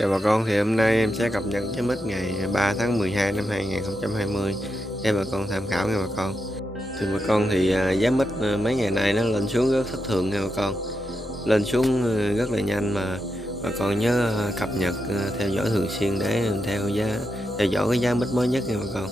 Chào bà con, thì hôm nay em sẽ cập nhật giá mít ngày 3 tháng 12 năm 2020 để bà con tham khảo nha bà con. Thì bà con thì giá mít mấy ngày nay nó lên xuống rất thất thường nha bà con. Lên xuống rất là nhanh, mà bà con nhớ cập nhật theo dõi thường xuyên để theo dõi cái giá mít mới nhất nha bà con.